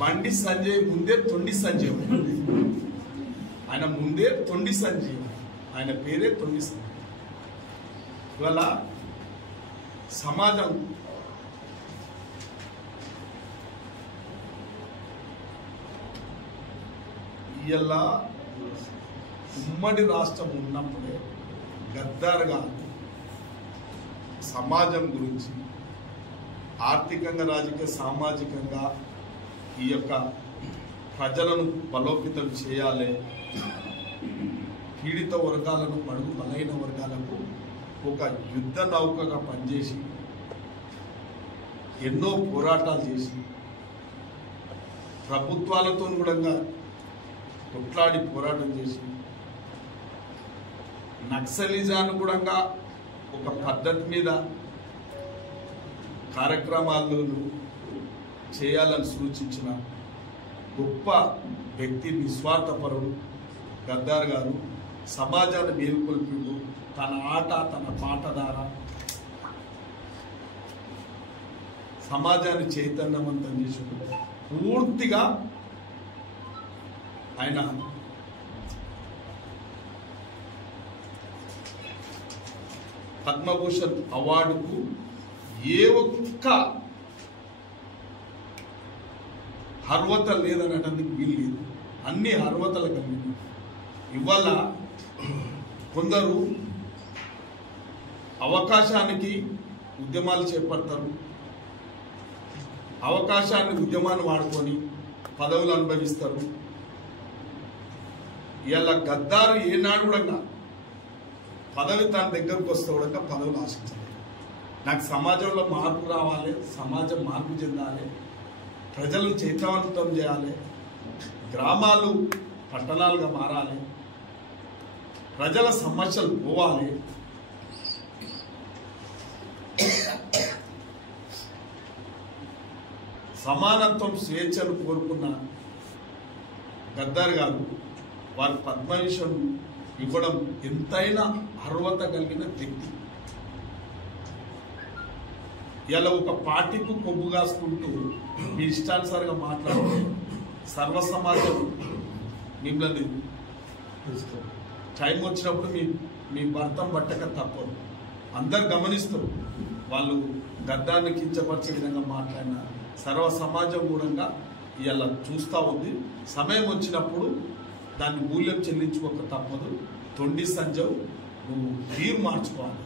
బండి సంజయ్ ముందే తొండి సంజయ్, ఆయన ముందే తొండి సంజయ్, ఆయన పేరే తొండి సంజయ్. ఇవాళ సమాజం ఇలా ఉమ్మడి రాష్ట్రం ఉన్నప్పుడే గద్దారుగా సమాజం గురించి ఆర్థికంగా, రాజకీయ, సామాజికంగా ఈ యొక్క ప్రజలను బలోపేతం చేయాలి, పీడిత వర్గాలను, బడుగు బలైన వర్గాలకు ఒక యుద్ధ నౌకగా పనిచేసి ఎన్నో పోరాటాలు చేసి ప్రభుత్వాలతో కూడా కొట్లాడి పోరాటం చేసి నక్సలిజాన్ని కూడా ఒక పద్ధతి మీద కార్యక్రమాలు చేయాలని సూచించిన గొప్ప వ్యక్తి, నిస్వార్థపరుడు గద్దార్ గారు. సమాజాన్ని మేల్కొల్పిండు తన ఆట, తన పాట ద్వారా సమాజాన్ని చైతన్యవంతం చేసిండు. పూర్తిగా ఆయన పద్మభూషణ్ అవార్డుకు ఏ ఒక్క అర్హత లేదనడానికి వీల్లేదు, అన్ని అర్హతలు కలిగి. ఇవాళ కొందరు అవకాశానికి ఉద్యమాలు చేపడతారు, అవకాశాన్ని ఉద్యమాన్ని వాడుకొని పదవులు అనుభవిస్తారు. ఇలా గద్దారు ఏనాడు కూడా పదవి తన దగ్గరకు వస్తే కూడా పదవులు ఆశించాలి. నాకు సమాజంలో మార్పు రావాలి, సమాజం మార్పు చెందాలి, ప్రజలను చైతన్యవంతం చేయాలి, గ్రామాలు పట్టణాలుగా మారాలి, ప్రజల సమస్యలు పోవాలి, సమానత్వం, స్వేచ్ఛను కోరుకున్న గద్దార్ గారు వారు పద్మభూషణ్ ఇవ్వడం ఎంతైనా అర్హత కలిగిన వ్యక్తి. ఇలా ఒక పార్టీకు కొమ్ము కాసుకుంటూ మీ ఇష్టానుసారంగా మాట్లాడితే సర్వ సమాజం మిమ్మల్ని టైం వచ్చినప్పుడు మీ భర్తం పట్టక తప్పదు. అందరు గమనిస్తారు. వాళ్ళు గద్దాన్ని కించపరిచే విధంగా మాట్లాడిన సర్వ సమాజం కూడా ఇలా చూస్తూ ఉంది. సమయం వచ్చినప్పుడు దాన్ని మూల్యం చెల్లించుకోక తప్పదు. తొండి సంజయ్, నువ్వు తీరు మార్చుకోవాలి.